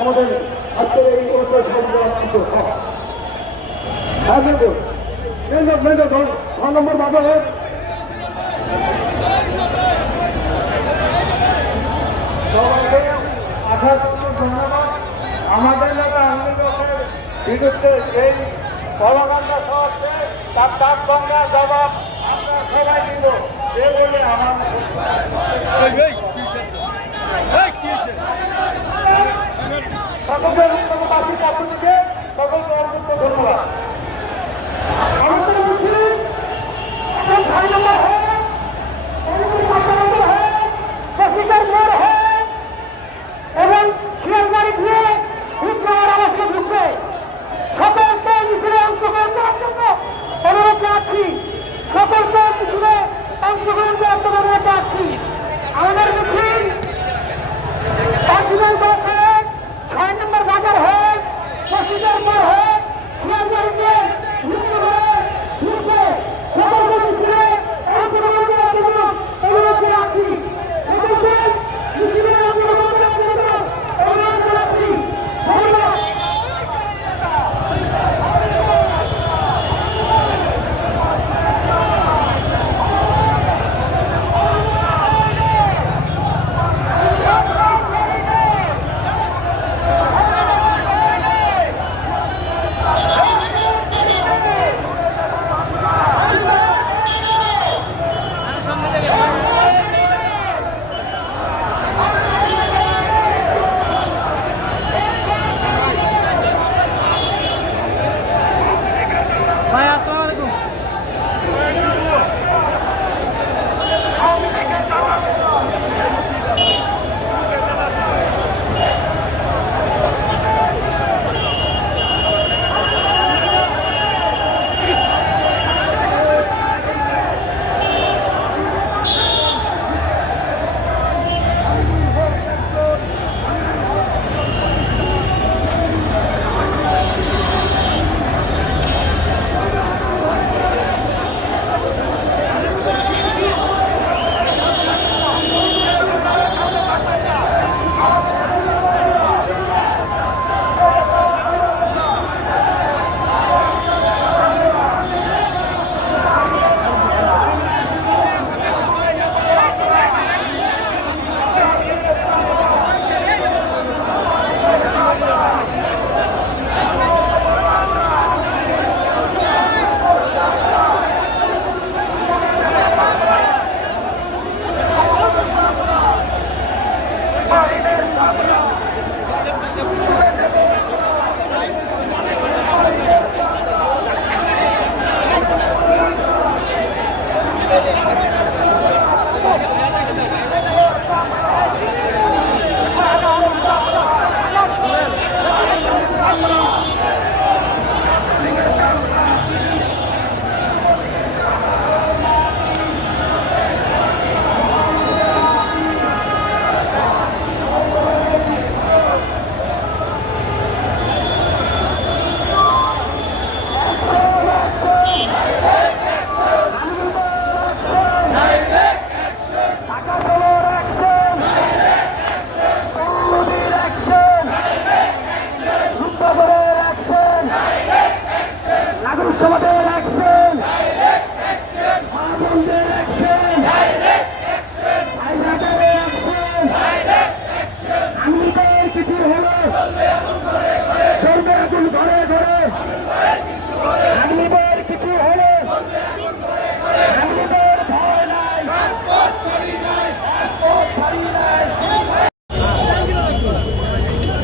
আমাদের আজকের এই হ্যাঁ মেন মেন নম্বর আঠাশ ধন্যবাদ আমাদের নেতা আন্দোলনের বিরুদ্ধে সেই কর্মকাণ্ড সহজে তার তার গঙ্গা জবাব আমরা সবাই দিব এ বলে আমার সকলকে উত্তমবাসী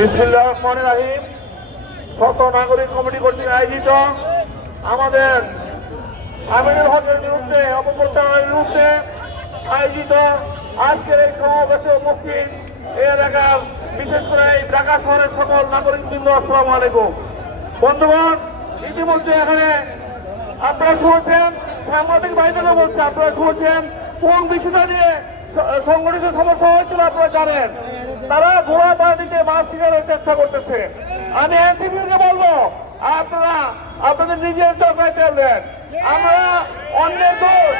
বিসমুল্লাহ নাগরিক কমিটি কর্তৃক আয়োজিত আমাদের আমিনুল হকের বিরুদ্ধে, অপপ্রচারের আয়োজিত আজকের এই সমাবেশে উপস্থিত এই এলাকার বিশেষ করে এই ঢাকা শহরের সকল নাগরিক বৃন্দ আসসালামু আলাইকুম। বন্ধুগণ, ইতিমধ্যে এখানে আপনারা শুনেছেন সাংবাদিক বাহিনীরা বলছে, আপনারা শুনেছেন কোন বিষয়টা নিয়ে সংগঠিত সমস্যা হয়েছিল, আপনারা জানেন। তারা ঘোড়া পানিতে মাছ শিকারের চেষ্টা করতেছে। আমি এনসিপিকে বলব, আপনারা, আপনাদের নিজের চরকায় তেল আমরা অন্যের দোষ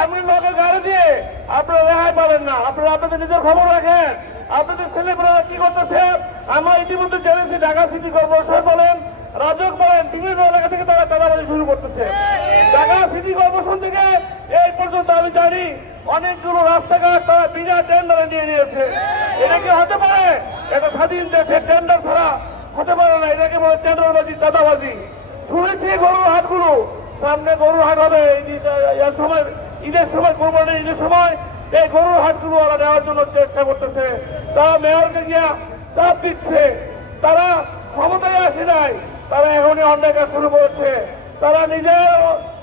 আপনি লোকের গাড়ি দিয়ে আপনারা রেহাই পাবেন না। আপনারা আপনাদের নিজের খবর রাখেন। আপনাদের ছেলেমেয়েরা কি করতেছে? আমরা ইতিমধ্যে জেনেছি, ঢাকা সিটি কর্পোরেশন বলেন রাজক বলেন, বিভিন্ন এলাকা থেকে তারা চাঁদাবাজি শুরু করতেছে। ঢাকা সিটি কর্পোরেশন থেকে এই পর্যন্ত আমি জানি অনেকগুলো রাস্তাঘাট তারা বিনা টেন্ডারে নিয়ে নিয়েছে। এটা কি হতে পারে? এটা স্বাধীন দেশে টেন্ডার ছাড়া হতে পারে না। এটাকে বলে টেন্ডারবাজি চাঁদাবাজি। শুনেছি গরুর হাটগুলো। সামনে গরুর হাট হবে। সময়, ঈদের সময় কোরবানি ঈদের সময় এই গরুর হাটগুলো ওরা নেওয়ার জন্য চেষ্টা করতেছে। তারা মেয়রকে গিয়া চাপ দিচ্ছে। তারা ক্ষমতায় আসে নাই। তারা এখনই অন্যায় কাজ শুরু করেছে। তারা নিজের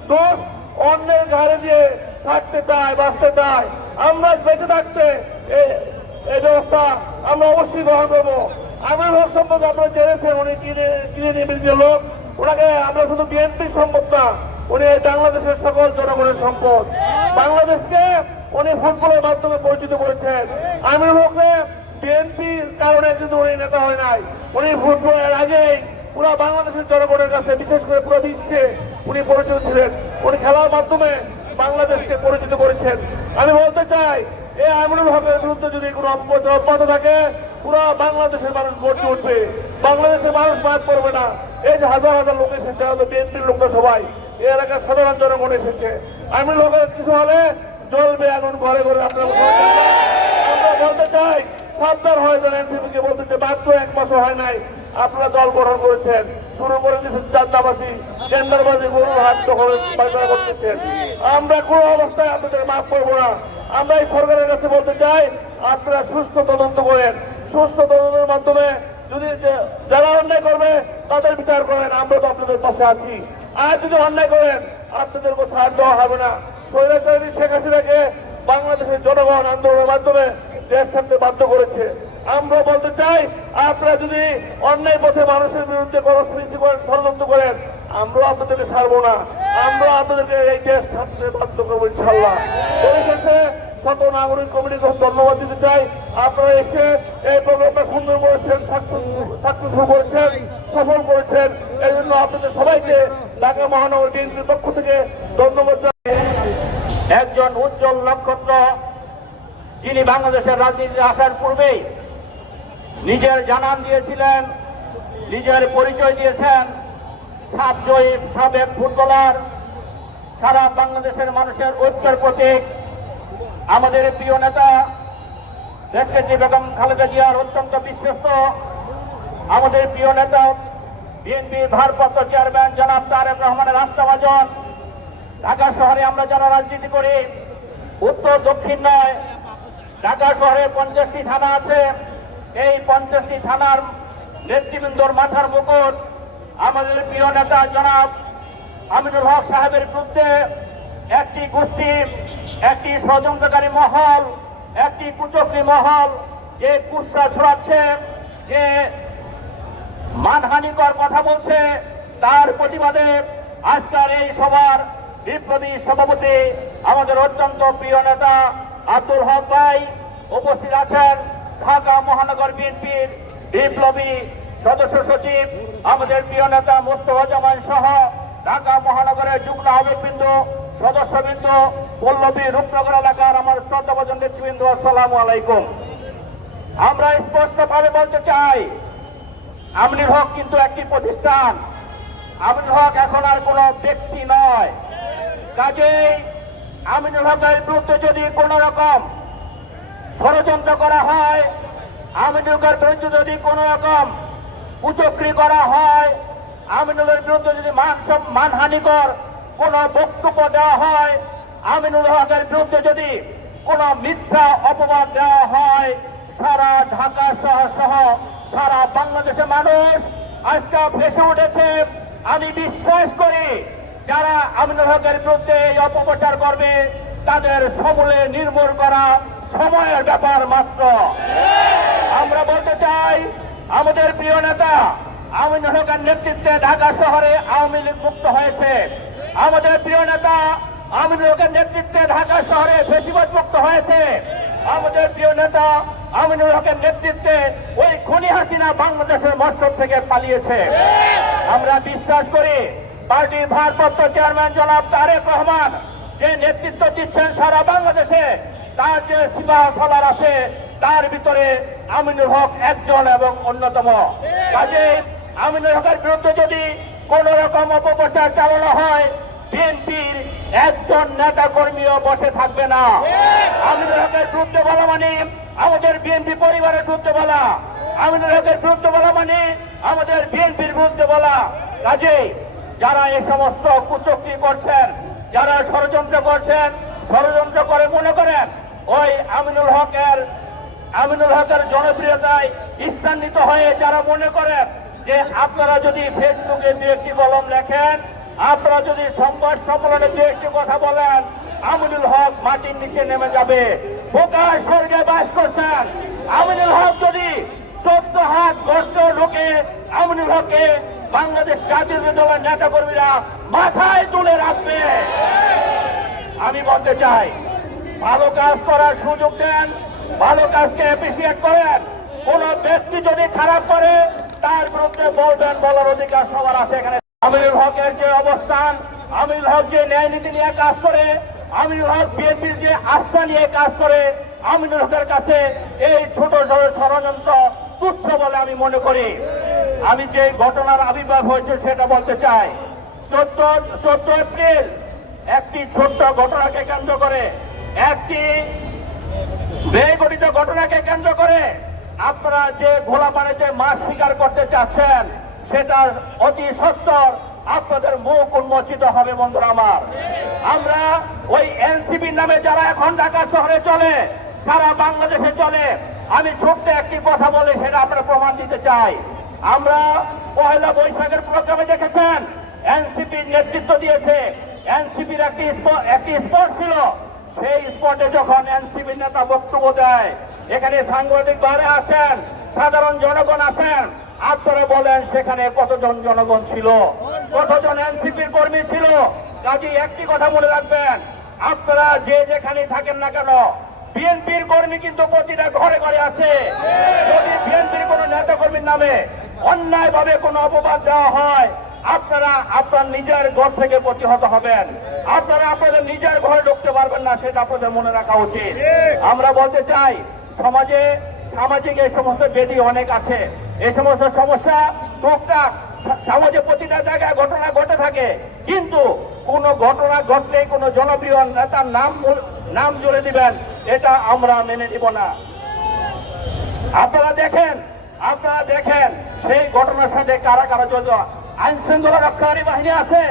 দোষ অন্যের ঘাড়ে দিয়ে থাকতে চায়, বাঁচতে চায়। আমরা বেঁচে থাকতে এই- ব্যবস্থা আমরা অবশ্যই গ্রহণ করব। আমার হোক সম্পর্কে আপনারা জেনেছেন, উনি কিনে কিনে নিয়ে বেরিয়েছে লোক। ওনাকে আমরা শুধু বিএনপির সম্পদ না, উনি বাংলাদেশের সকল জনগণের সম্পদ। বাংলাদেশকে উনি ফুটবলের মাধ্যমে পরিচিত করেছেন। আমির হককে বিএনপির কারণে কিন্তু উনি নেতা হয় নাই। উনি ফুটবলের আগেই পুরো বাংলাদেশের জনগণের কাছে, বিশেষ করে পুরো বিশ্বে উনি পরিচিত ছিলেন। উনি খেলার মাধ্যমে বাংলাদেশকে পরিচিত করেছেন। আমি বলতে চাই এই আমিনুল হকের বিরুদ্ধে যদি কোনো অপপ্রচার অব্যাহত থাকে, পুরো বাংলাদেশের মানুষ গর্জে উঠবে। বাংলাদেশের মানুষ বাদ পড়বে না। এই যে হাজার হাজার লোক এসেছে, আমাদের বিএনপির লোকরা সবাই, এই এলাকার সাধারণ জনগণ এসেছে। আমিনুল হকের কিছু হলে জ্বলবে এখন ঘরে ঘরে আমরা বলতে চাই, সাবধান হয়ে যান, এনসিপিকে বলতে চাই, মাত্র এক মাসও হয় নাই। আপনারা দল গঠন করেছেন, শুরু করে দিয়েছেন চান্দাবাসী কেন্দ্রবাসী গরুর হাত দখল করতেছেন। আমরা কোনো অবস্থায় আপনাদের মাফ করব না। আমরা এই সরকারের কাছে বলতে চাই, আপনারা সুস্থ তদন্ত করেন। সুস্থ তদন্তের মাধ্যমে যদি যারা অন্যায় করবে, তাদের বিচার করেন। আমরা তো আপনাদের পাশে আছি। আর যদি অন্যায় করেন, আপনাদের ছাড় দেওয়া হবে না। স্বৈরাচারী শেখ হাসিনাকে বাংলাদেশের জনগণ আন্দোলনের মাধ্যমে দেশ ছাড়তে বাধ্য করেছে। আমরা বলতে চাই, আপনারা যদি অন্যায় পথে মানুষের বিরুদ্ধে সৃষ্টি করেন, ষড়যন্ত্র করেন, আমরাও আপনাদেরকে ছাড়বো না। আমরা আপনাদেরকে এই দেশ ছাড়তে বাধ্য করব ইনশাল্লাহ পরিশেষে শত নাগরিক কমিটিকে ধন্যবাদ দিতে চাই। আপনারা এসে এই প্রোগ্রামটা সুন্দর করেছেন সাকসেসফুল করেছেন, সফল করেছেন। এই জন্য আপনাদের সবাইকে ঢাকা মহানগর বিএনপির পক্ষ থেকে ধন্যবাদ একজন উজ্জ্বল নক্ষত্র, যিনি বাংলাদেশের রাজনীতিতে আসার পূর্বেই নিজের জানান দিয়েছিলেন, নিজের পরিচয় দিয়েছেন সাত জয়ী সাবেক ফুটবলার, সারা বাংলাদেশের মানুষের ঐক্যের প্রতীক, আমাদের প্রিয় নেতা, দেশকে বেগম খালেদা জিয়ার অত্যন্ত বিশ্বস্ত, আমাদের প্রিয় নেতা, বিএনপির ভারপ্রাপ্ত চেয়ারম্যান জনাব তারেক রহমানের আস্থাভাজন, ঢাকা শহরে আমরা যারা রাজনীতি করি, উত্তর দক্ষিণ নয়, ঢাকা শহরে পঞ্চাশটি থানা আছে। এই পঞ্চাশটি থানার নেতৃবৃন্দর মাথার মুকুট আমাদের প্রিয় নেতা জনাব আমিনুল হক সাহেবের বিরুদ্ধে একটি গোষ্ঠী, একটি ষড়যন্ত্রকারী মহল, একটি কুচক্রী মহল যে কুসরা ছড়াচ্ছে, যে মানহানিকর কথা বলছে, তার প্রতিবাদে আজকের এই সভার বিপ্লবী সভাপতি আমাদের অত্যন্ত প্রিয় নেতা আব্দুল হক ভাই উপস্থিত আছেন। ঢাকা মহানগর বিএনপির বিপ্লবী সদস্য সচিব, আমাদের প্রিয় নেতা মোস্তফা জামান সহ ঢাকা মহানগরের যুগ্ম আবেগবৃন্দ সদস্যবৃন্দ, পল্লবী রূপনগর এলাকার আমার শ্রদ্ধাভাজন নেতৃবৃন্দ, আসসালামু আলাইকুম। আমরা স্পষ্টভাবে বলতে চাই, আমিনুল হক কিন্তু একটি প্রতিষ্ঠান। আমিনুল হক এখন আর কোনো ব্যক্তি নয়। কাজেই আমিনুল হকের বিরুদ্ধে যদি কোনো রকম ষড়যন্ত্র করা হয় আমিনুল হকের বিরুদ্ধে যদি কোনো রকম কুচক্রি করা হয় আমিনুলের বিরুদ্ধে যদি মান মানহানিকর কোনো বক্তব্য দেওয়া হয় আমিনুল হকের বিরুদ্ধে যদি কোনো মিথ্যা অপবাদ দেওয়া হয়, সারা ঢাকা সহ সহ সারা বাংলাদেশের মানুষ আজকে ভেসে উঠেছে। আমি বিশ্বাস করি, যারা আমিনুল হকের বিরুদ্ধে এই অপপ্রচার করবে, তাদের সমূলে নির্মূল করা সময়ের ব্যাপার মাত্র। আমরা বলতে চাই, আমাদের প্রিয় নেতা আমিনুল নেতৃত্বে ঢাকা শহরে আওয়ামী লীগ মুক্ত হয়েছে। আমাদের প্রিয় নেতা আমিনুল হকের নেতৃত্বে ঢাকা শহরে বেশিবাদ মুক্ত হয়েছে। আমাদের প্রিয় নেতা আমিনুল হকের নেতৃত্বে ওই খুনি হাসিনা বাংলাদেশের মস্তক থেকে পালিয়েছে। আমরা বিশ্বাস করি পার্টির ভারপ্রাপ্ত চেয়ারম্যান জনাব তারেক রহমান যে নেতৃত্ব দিচ্ছেন সারা বাংলাদেশে তার যে সিপাহ সালার আছে, তার ভিতরে আমিনুল হক একজন এবং অন্যতম। কাজে আমিনুল হকের বিরুদ্ধে যদি কোন রকম অপপ্রচার চালানো হয়, বিএনপির একজন নেতা কর্মীও বসে থাকবে না। আমিনুল হকের বিরুদ্ধে বলা মানে আমাদের বিএনপি পরিবারের বিরুদ্ধে বলা। আমিনুল হকের বিরুদ্ধে বলা মানে আমাদের বিএনপির বিরুদ্ধে বলা। কাজে যারা এ সমস্ত কুচক্রি করছেন, যারা ষড়যন্ত্র করছেন, ষড়যন্ত্র করে মনে করেন ওই আমিনুল হকের আমিনুল হকের জনপ্রিয়তায় ঈর্ষান্বিত হয়ে যারা মনে করেন যে আপনারা যদি ফেসবুকে দু একটি কলম লেখেন, আপনারা যদি সংবাদ সম্মেলনে দু একটি কথা বলেন, আমিনুল হক মাটির নিচে নেমে যাবে। বোকা স্বর্গে বাস করছেন। আমিনুল হক যদি চোদ্দ হাত গর্ত ঢুকে, আমিনুল হককে বাংলাদেশ জাতীয় দলের নেতা কর্মীরা মাথায় তুলে রাখবে। আমি বলতে চাই ভালো কাজ করার সুযোগ দেন, ভালো কাজকে অ্যাপ্রিসিয়েট করেন। কোন ব্যক্তি যদি খারাপ করে, তার বিরুদ্ধে বলবেন বলার অধিকার সবার আছে এখানে। আমিনুল হকের যে অবস্থান আমিনুল হক যে ন্যায় নীতি নিয়ে কাজ করে আমিনুল হক বিএনপির যে আস্থা নিয়ে কাজ করে আমিনুল হকের কাছে এই ছোট ছোট ষড়যন্ত্র তুচ্ছ বলে আমি মনে করি। আমি যে ঘটনার আবির্ভাব হয়েছে সেটা বলতে চাই। চোদ্দ চোদ্দ এপ্রিল একটি ছোট্ট ঘটনাকে কেন্দ্র করে একটি বেগঠিত ঘটনাকে কেন্দ্র করে আপনারা যে ঘোলা পানিতে মাছ শিকার করতে চাচ্ছেন, সেটা অতি সত্তর আপনাদের মুখ উন্মোচিত হবে, বন্ধুরা আমার। আমরা ওই এনসিপির নামে যারা এখন ঢাকা শহরে চলে, সারা বাংলাদেশে চলে, আমি ছোট্ট একটি কথা বলে সেটা আপনারা প্রমাণ দিতে চাই। আমরা পয়লা বৈশাখের প্রোগ্রামে দেখেছেন, এনসিপির নেতৃত্ব দিয়েছে। এনসিপির একটি একটি স্পট ছিল সেই স্পটে যখন এনসিপি নেতা বক্তব্য দেয়, এখানে সাংবাদিক বারে আছেন, সাধারণ জনগণ আছেন আপনারা বলেন সেখানে কতজন জনগণ ছিল, কতজন এনসিপির কর্মী ছিল। কাজে, একটি কথা মনে রাখবেন, আপনারা যে যেখানে থাকেন না কেন, বিএনপির কর্মী কিন্তু প্রতিটা ঘরে ঘরে আছে। যদি বিএনপির কোন নেতা কর্মীর নামে অন্যায় ভাবে কোনো অপবাদ দেওয়া হয় আপনারা আপনার নিজের ঘর থেকে প্রতিহত হবেন। আপনারা আপনাদের নিজের ঘরে ঢুকতে পারবেন না সেটা আপনাদের মনে রাখা উচিত। আমরা বলতে চাই সমাজে সামাজিক এই সমস্ত বেদি অনেক আছে। এই সমস্ত সমস্যা টুকটাক সমাজে প্রতিটা জায়গায় ঘটনা ঘটে থাকে। কিন্তু কোন ঘটনা ঘটলে কোনো জনপ্রিয় নেতার নাম নাম জুড়ে দিবেন এটা আমরা মেনে নিব না। আপনারা দেখেন আপনারা দেখেন সেই ঘটনার সাথে কারা কারা জড়িত। আইন শৃঙ্খলা রক্ষাকারী বাহিনী আছে,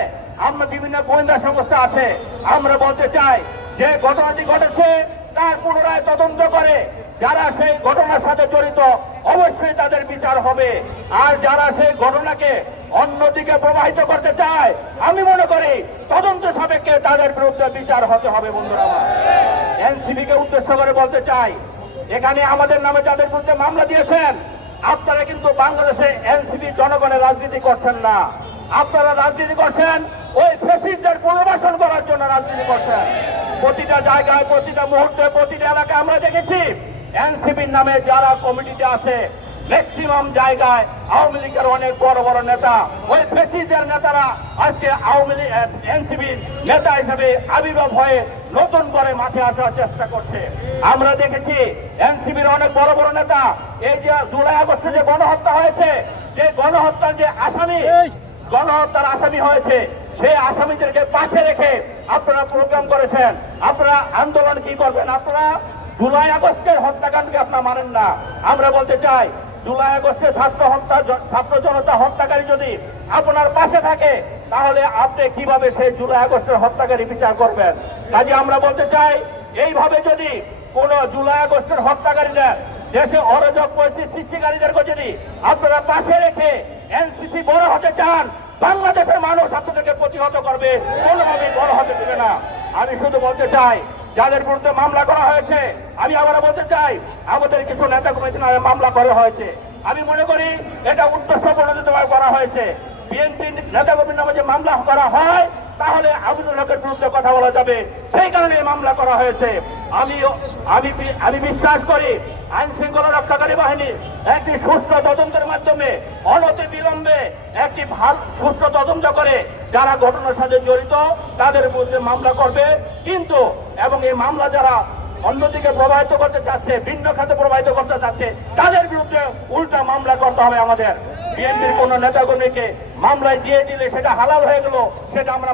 আমরা বিভিন্ন গোয়েন্দা সংস্থা আছে, আমরা বলতে চাই যে ঘটনাটি ঘটেছে, তার পুনরায় তদন্ত করে যারা সেই ঘটনার সাথে জড়িত, অবশ্যই তাদের বিচার হবে। আর যারা সেই ঘটনাকে অন্যদিকে প্রবাহিত করতে চায়, আমি মনে করি তদন্ত সাপেক্ষে তাদের বিরুদ্ধে বিচার হতে হবে, বন্ধুরা এনসিবি কে উদ্দেশ্য করে বলতে চাই, এখানে আমাদের নামে যাদের বিরুদ্ধে মামলা দিয়েছেন আপনারা কিন্তু বাংলাদেশে এনসিপি জনগণের রাজনীতি করছেন না। আপনারা রাজনীতি করছেন, ওই ফেসিসদের পুনর্বাসন করার জন্য রাজনীতি করছেন। প্রতিটা জায়গায়, প্রতিটা মুহূর্তে, প্রতিটা এলাকায় আমরা দেখেছি, এনসিপির নামে যারা কমিটিতে আছে ম্যাক্সিমাম জায়গায় আওয়ামী লীগের অনেক বড় বড় নেতা, ওই ফেসিসদের নেতারা আজকে আওয়ামী লীগ, এনসিপির নেতা হিসেবে আবির্ভাব হয়ে নতুন করে মাঠে আসার চেষ্টা করছে। আমরা দেখেছি এনসিবির অনেক বড় বড় নেতা এই যে জুলাই আগস্টে যে গণহত্যা হয়েছে যে গণহত্যার যে আসামি গণহত্যার আসামি হয়েছে সেই আসামিদেরকে পাশে রেখে আপনারা প্রোগ্রাম করেছেন। আপনারা আন্দোলন কি করবেন? আপনারা জুলাই আগস্টের হত্যাকাণ্ডকে আপনারা মানেন না। আমরা বলতে চাই জুলাই আগস্টে ছাত্র হত্যা ছাত্র জনতা হত্যাকারী যদি আপনার পাশে থাকে তাহলে আপনি কীভাবে সেই জুলাই আগস্টের হত্যাকারী বিচার করবেন? কাজে আমরা বলতে চাই, এইভাবে যদি কোন জুলাই আগস্টের হত্যাকারীরা দেশে অরাজক পরিস্থিতি সৃষ্টিকারীদেরকে যদি আপনারা পাশে রেখে এনসিসি বড় হতে চান, বাংলাদেশের মানুষ আপনাদেরকে প্রতিহত করবে, কোনোভাবেই বড় হতে দেবে না। আমি শুধু বলতে চাই, যাদের বিরুদ্ধে মামলা করা হয়েছে, আমি আবার বলতে চাই, আমাদের কিছু নেতা কমিটি মামলা করা হয়েছে। আমি মনে করি, এটা উদ্দেশ্য প্রণোদিতভাবে করা হয়েছে। বিএনপি নেতা কর্মীর নামে যে মামলা করা হয়, তাহলে আমিনুল হকের বিরুদ্ধে কথা বলা যাবে। সেই কারণে মামলা করা হয়েছে। আমি আমি আমি বিশ্বাস করি আইন শৃঙ্খলা রক্ষাকারী বাহিনী একটি সুষ্ঠু তদন্তের মাধ্যমে অনতি বিলম্বে একটি সুষ্ঠু তদন্ত করে যারা ঘটনার সাথে জড়িত, তাদের বিরুদ্ধে মামলা করবে। কিন্তু, এবং এই মামলা যারা অন্যদিকে প্রবাহিত করতে চাচ্ছে ভিন্ন খাতে প্রবাহিত করতে চাচ্ছে তাদের বিরুদ্ধে উল্টা মামলা করতে হবে আমাদের। বিএনপির কোন নেতাকর্মীকে মামলায় দিয়ে দিলে সেটা হালাল হয়ে গেল, সেটা আমরা